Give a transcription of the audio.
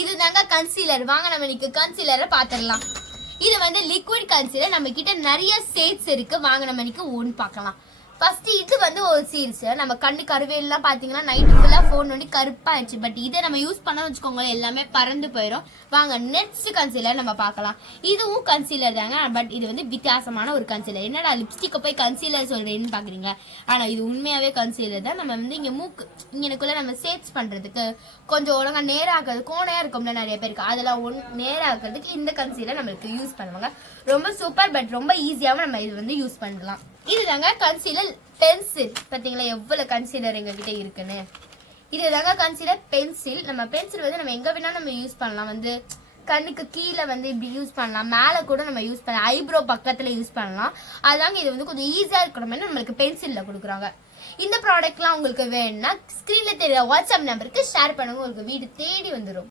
இதுதாங்க கன்சீலர். வாங்க நம்ம இன்னைக்கு கன்சீலரை பாத்துடலாம். இது வந்து லிக்விட் கன்சீலர். நம்ம கிட்ட நிறைய ஷேட்ஸ் இருக்கு. வாங்க நம்ம இன்னைக்கு ஒன்று பார்க்கலாம். ஃபர்ஸ்ட் இது வந்து ஒரு சீரிஸ். நம்ம கண்ணு கருவேலாம் பாத்தீங்கன்னா நைட்டு ஃபுல்லா போன் வந்து கருப்பாயிடுச்சு. பட் இதை நம்ம யூஸ் பண்ண வச்சுக்கோங்களேன் எல்லாமே பறந்து போயிடும். வாங்க நெக்ஸ்ட் கன்சீலர் நம்ம பார்க்கலாம். இதுவும் கன்சீலர் தாங்க. பட் இது வந்து வித்தியாசமான ஒரு கன்சீலர். என்னடா லிப்ஸ்டிக்கை போய் கன்சீலர் சொல்றேன்னு பாக்குறீங்க. ஆனா இது உண்மையாவே கன்சீலர் தான். நம்ம வந்து இங்க மூக்கு இங்கனுக்குள்ள நம்ம ஷேட்ஸ் பண்றதுக்கு கொஞ்சம் ஒழுங்கா நேராக்குறது கோணையா இருக்கும்ல நிறைய பேருக்கு, அதெல்லாம் நேராக்குறதுக்கு இந்த கன்சீலர் நம்மளுக்கு யூஸ் பண்ணுவாங்க. ரொம்ப சூப்பர். பட் ரொம்ப ஈஸியாவும் நம்ம இது வந்து யூஸ் பண்ணலாம். இதுதாங்க கன்சீலர் பென்சில். பாத்தீங்களா எவ்வளவு கன்சீலர் எங்க கிட்ட இருக்குன்னு. இதுதாங்க கன்சீலர் பென்சில். நம்ம பென்சில் வந்து நம்ம எங்க வேணாலும் நம்ம யூஸ் பண்ணலாம். வந்து கண்ணுக்கு கீழே வந்து இப்படி யூஸ் பண்ணலாம், மேலே கூட நம்ம யூஸ் பண்ணலாம், ஐப்ரோ பக்கத்துல யூஸ் பண்ணலாம். அதாங்க இது வந்து கொஞ்சம் ஈஸியா இருக்கணும்னு நம்மளுக்கு பென்சில்ல கொடுக்குறாங்க. இந்த ப்ராடக்ட்லாம் உங்களுக்கு வேணும்னா ஸ்கிரீன்ல தெரியற வாட்ஸ்அப் நம்பருக்கு ஷேர் பண்ணுங்க. உங்களுக்கு வீடு தேடி வந்துடும்.